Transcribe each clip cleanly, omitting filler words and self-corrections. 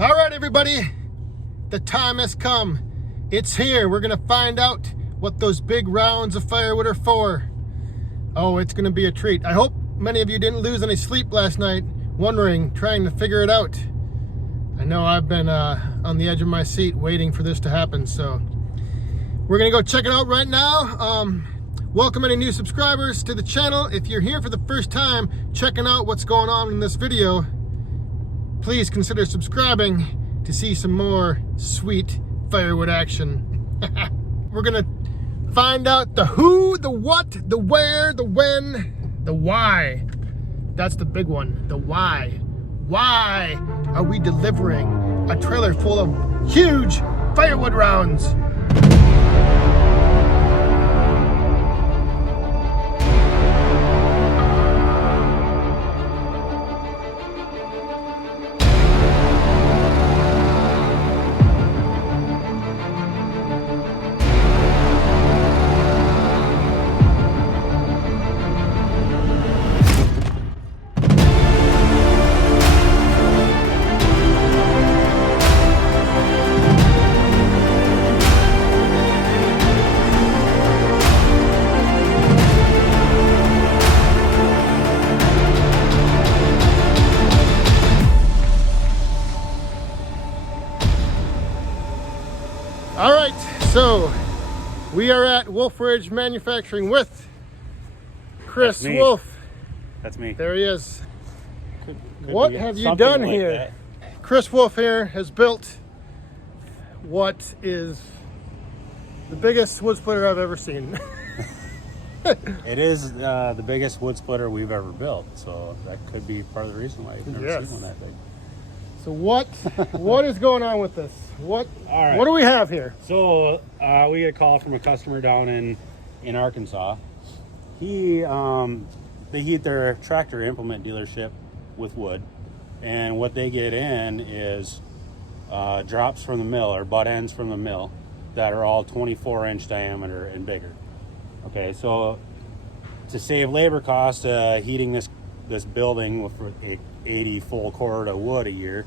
All right, everybody, the time has come. It's here. We're gonna find out what those big rounds of firewood are for. Oh, it's gonna be a treat. I hope many of you didn't lose any sleep last night, wondering, trying to figure it out. I know I've been on the edge of my seat waiting for this to happen, so we're gonna go check it out right now. Welcome any new subscribers to the channel. If you're here for the first time checking out what's going on in this video, please consider subscribing to see some more sweet firewood action. We're gonna find out the who, the what, the where, the when, the why. That's the big one, the why. Why are we delivering a trailer full of huge firewood rounds? All right, so we are at Wolfe Ridge Manufacturing with Chris Wolfe. That's me. There he is. Could What have you done like here? that. Chris Wolfe here has built what is the biggest wood splitter I've ever seen. It is the biggest wood splitter we've ever built, so that could be part of the reason why you've never seen one that big. So what is going on with this? All right. What do we have here? So we get a call from a customer down in Arkansas. They heat their tractor implement dealership with wood, and what they get in is drops from the mill or butt ends from the mill that are all 24-inch diameter and bigger. Okay, so to save labor costs heating this building with 80 full cord of wood a year,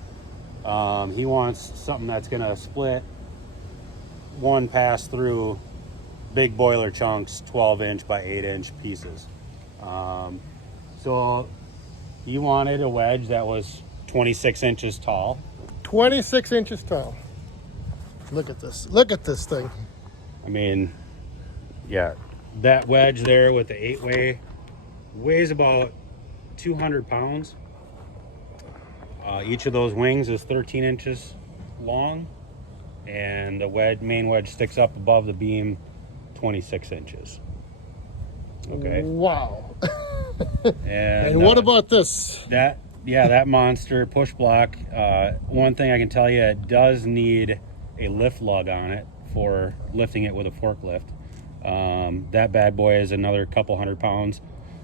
he wants something that's going to split one pass through big boiler chunks, 12-inch by 8-inch pieces. So he wanted a wedge that was 26 inches tall. 26 inches tall. Look at this. Look at this thing. I mean, yeah, that wedge there with the 8-way weighs about 200 pounds. Each of those wings is 13 inches long, and the main wedge sticks up above the beam 26 inches. Okay. Wow. And what about this? That monster push block. One thing I can tell you, it does need a lift lug on it for lifting it with a forklift. That bad boy is another couple hundred pounds,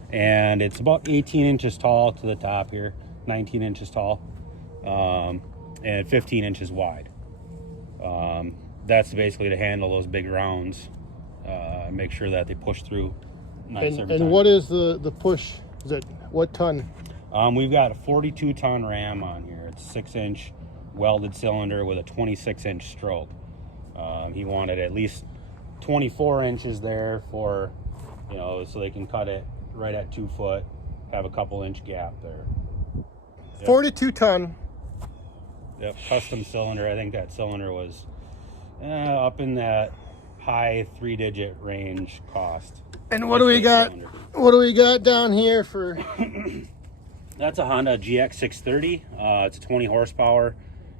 and it's about 18 inches tall to the top here, 19 inches tall, and 15 inches wide. That's basically to handle those big rounds, make sure that they push through nice every time. And what is the push? Is it what ton? We've got a 42-ton ram on here. It's 6-inch welded cylinder with a 26-inch stroke. He wanted at least 24 inches there for, so they can cut it right at 2 foot, have a couple inch gap there. Yep. 42 ton. Yep, custom cylinder. I think that cylinder was up in that high 3-digit range cost. And what do we got? Cylinder. What do we got down here for? That's a Honda GX630. It's a 20 horsepower,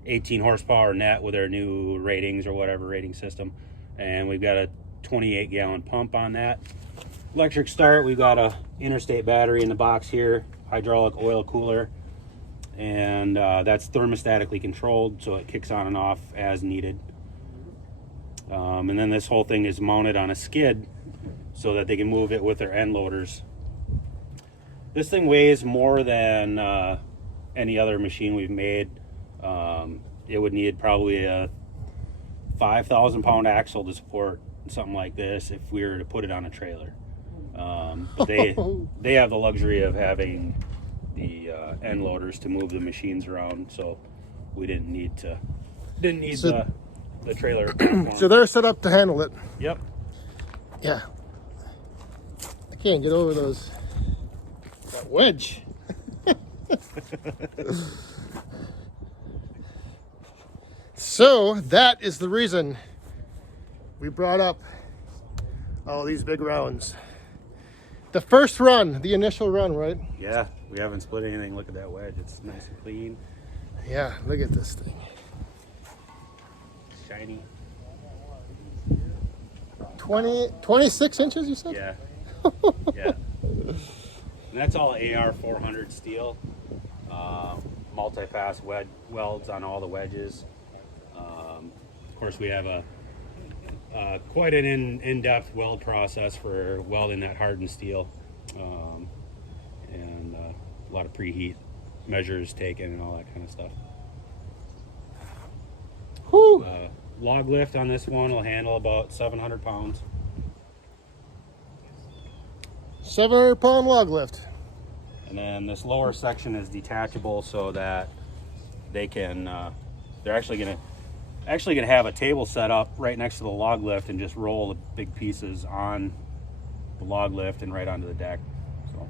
18 horsepower net with their new ratings or whatever rating system. And we've got a 28-gallon pump on that. Electric start. We've got a interstate battery in the box here, hydraulic oil cooler, and that's thermostatically controlled, so it kicks on and off as needed. And then this whole thing is mounted on a skid so that they can move it with their end loaders. This thing weighs more than any other machine we've made. It would need probably a 5,000 pound axle to support something like this if we were to put it on a trailer. But they have the luxury of having the end loaders to move the machines around, so we didn't need So- the trailer. So they're set up to handle it. Yep. Yeah. I can't get over that wedge. So that is the reason we brought up all these big rounds. The first run, the initial run, right? Yeah, we haven't split anything. Look at that wedge. It's nice and clean, Yeah, look at this thing. shiny. 26 inches, you said? Yeah. Yeah. And that's all AR 400 steel. Multi-pass welds on all the wedges. Of course, we have quite an in-depth weld process for welding that hardened steel, and a lot of preheat measures taken and all that kind of stuff. Whew. Log lift on this one will handle about 700 pounds. 700-pound log lift. And then this lower section is detachable so that they can, they're actually gonna have a table set up right next to the log lift and just roll the big pieces on the log lift and right onto the deck. So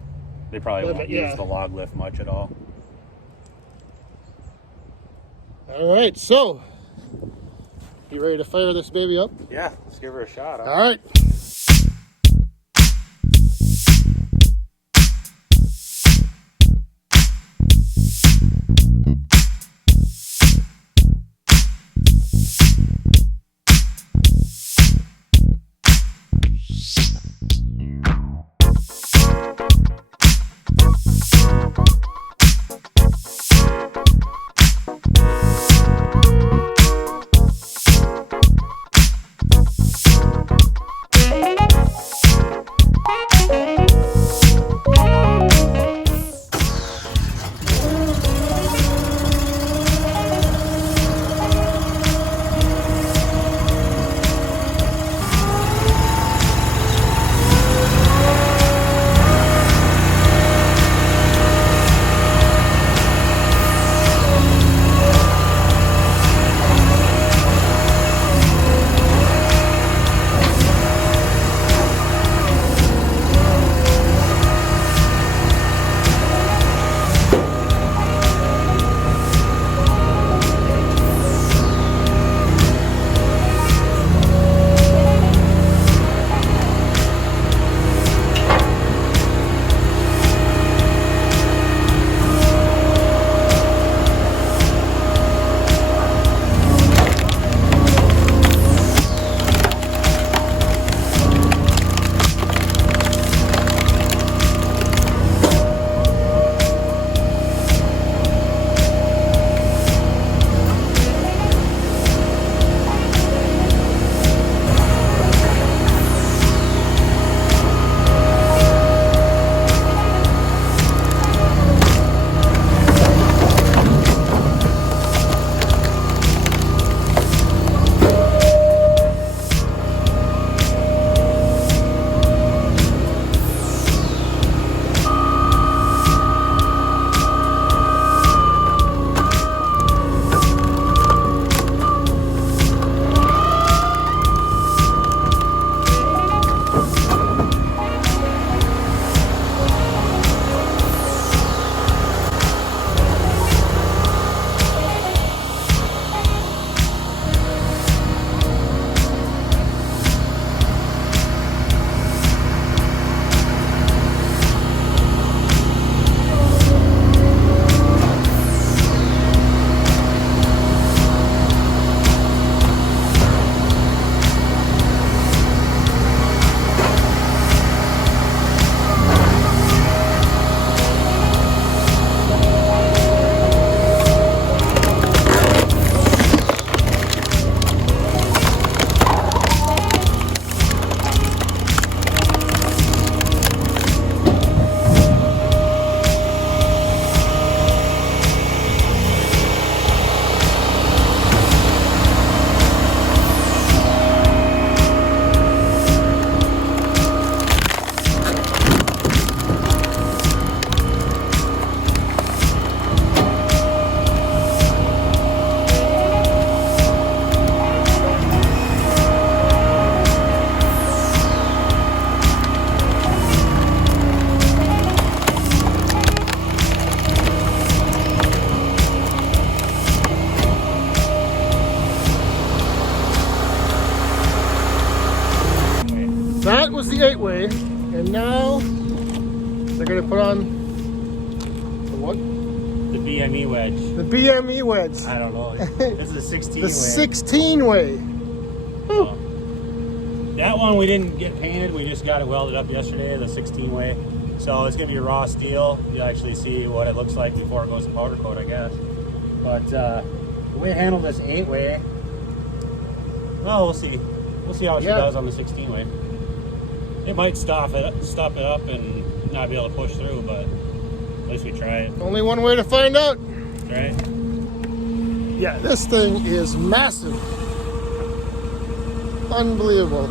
they probably won't use the log lift much at all. All right, so you ready to fire this baby up? Yeah, let's give her a shot. All right. the 8-way, and now they're gonna put on the what? The BME wedge. The BME wedge. I don't know. This is a 16 The way. 16-way. That one we didn't get painted. We just got it welded up yesterday, the 16 way. So it's gonna be raw steel. You'll actually see what it looks like before it goes to powder coat, I guess. But the way it handled this 8-way, well, we'll see. We'll see how she does on the 16 way. It might stop it up and not be able to push through, but at least we try it. Only one way to find out. Right? Yeah, this thing is massive. Unbelievable.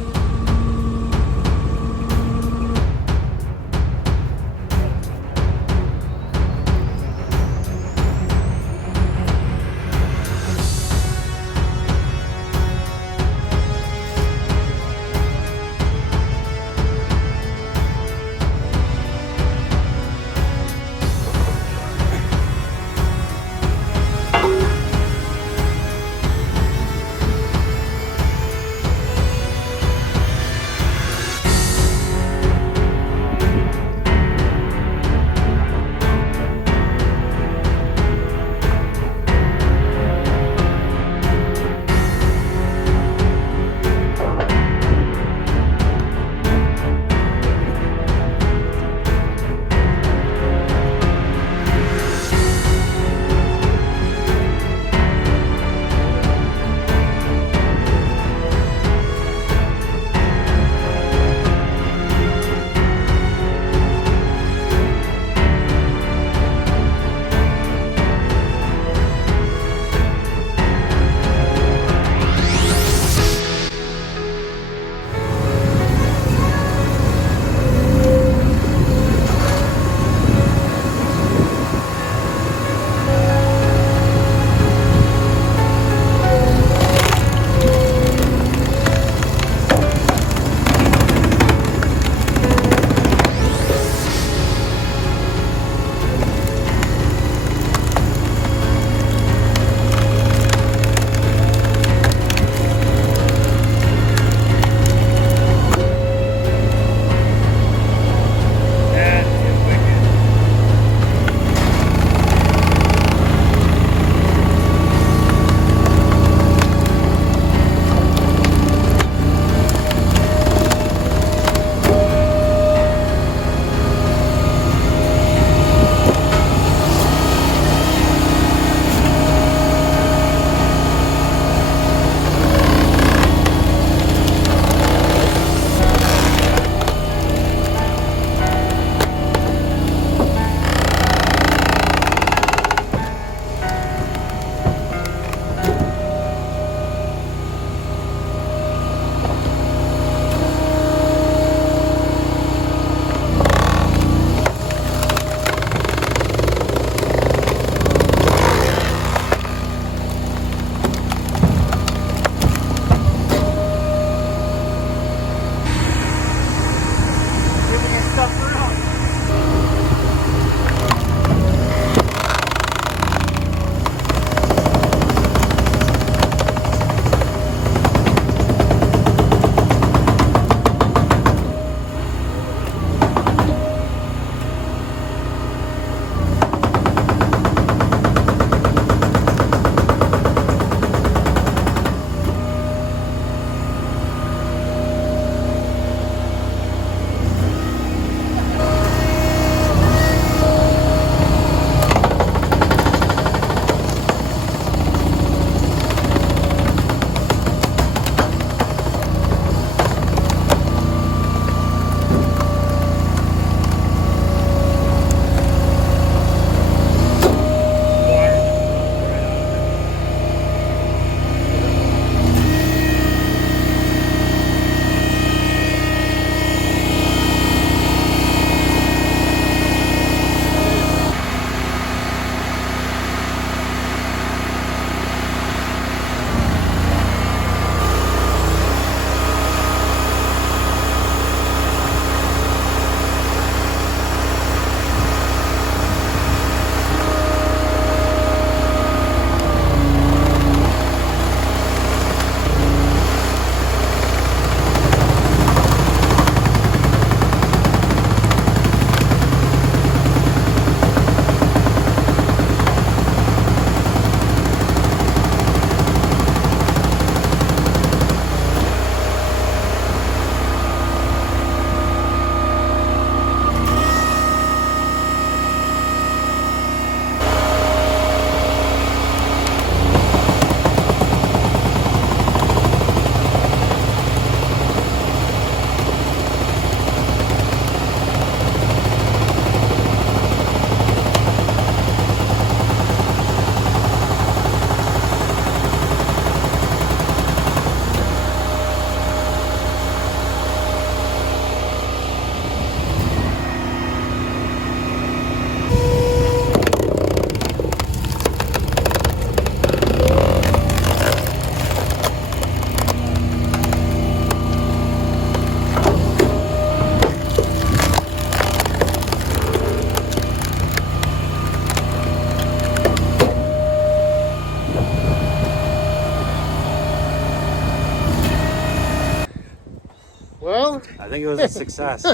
I think it was a success.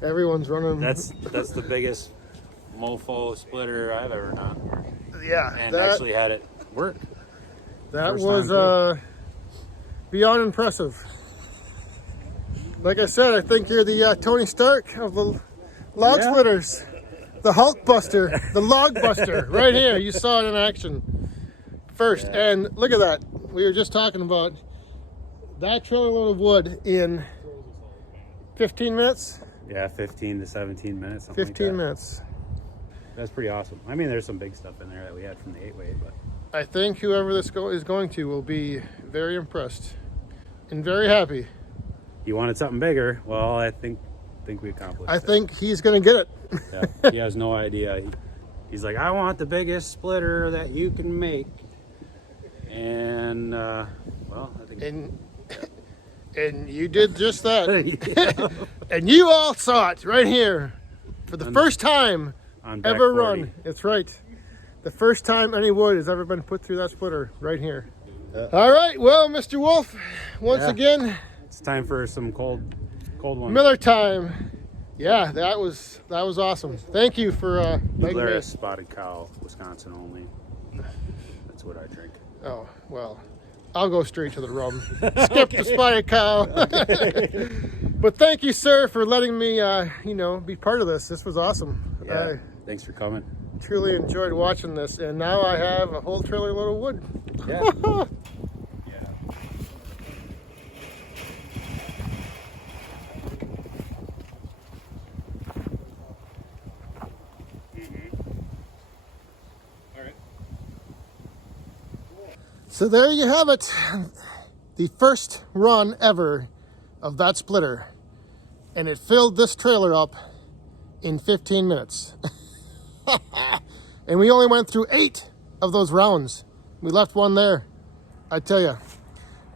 Everyone's running. That's the biggest mofo splitter I've ever done. Yeah, And actually had it work. That First was time beyond impressive. Like I said, I think you're the Tony Stark of the log splitters. The Hulk Buster, the log buster, right here. You saw it in action first. Yeah. And look at that. We were just talking about that trailer load of wood in 15 minutes. Yeah, 15 to 17 minutes. 15 minutes. That's pretty awesome. I mean, there's some big stuff in there that we had from the 8-way, but I think whoever this is going to will be very impressed and very happy. you wanted something bigger. Well, I think we accomplished it. I think he's going to get it. Yeah, he has no idea. He's like, I want the biggest splitter that you can make. And, well, I think... And you did just that. Yeah. And you all saw it right here for the first time ever run. That's right. The first time any wood has ever been put through that splitter right here. All right, well, Mr. Wolfe, once again, it's time for some cold ones. Miller time. Yeah, that was awesome. Thank you for letting me. Polaris Spotted Cow, Wisconsin only. That's what I drink. Oh, well, I'll go straight to the rum. Skip the Spotted Cow. But thank you, sir, for letting me, be part of this. This was awesome. Yeah, thanks for coming. Truly enjoyed watching this, and now I have a whole trailer load of wood. Yeah. So there you have it. The first run ever of that splitter. And it filled this trailer up in 15 minutes. And we only went through 8 of those rounds. We left one there. I tell you,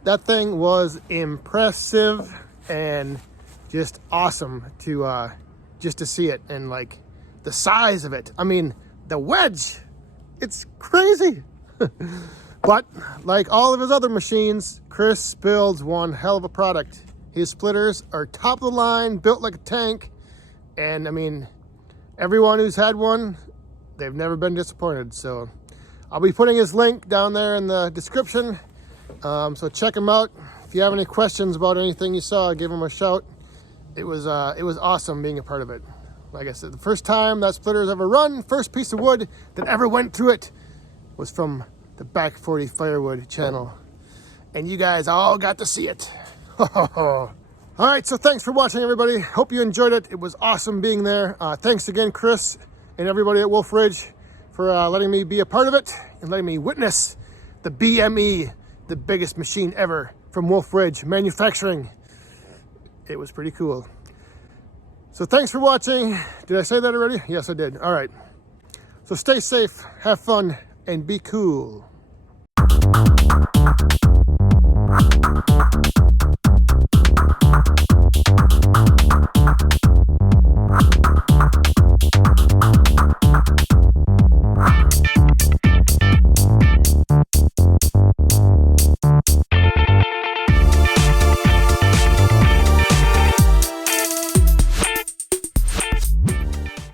that thing was impressive and just awesome to see it, and like the size of it. I mean, the wedge, it's crazy. But like all of his other machines, Chris builds one hell of a product. His splitters are top of the line, built like a tank. And I mean, everyone who's had one, they've never been disappointed. So I'll be putting his link down there in the description. So check him out. If you have any questions about anything you saw, give him a shout. It was awesome being a part of it. Like I said, the first time that splitter has ever run, first piece of wood that ever went through it was from the Back 40 Firewood channel. And you guys all got to see it. All right, so thanks for watching, everybody. Hope you enjoyed it. It was awesome being there. Thanks again, Chris, and everybody at Wolfe Ridge for letting me be a part of it and letting me witness the BME, the biggest machine ever from Wolfe Ridge Manufacturing. It was pretty cool. So thanks for watching. Did I say that already? Yes, I did. All right. So stay safe, have fun, and be cool.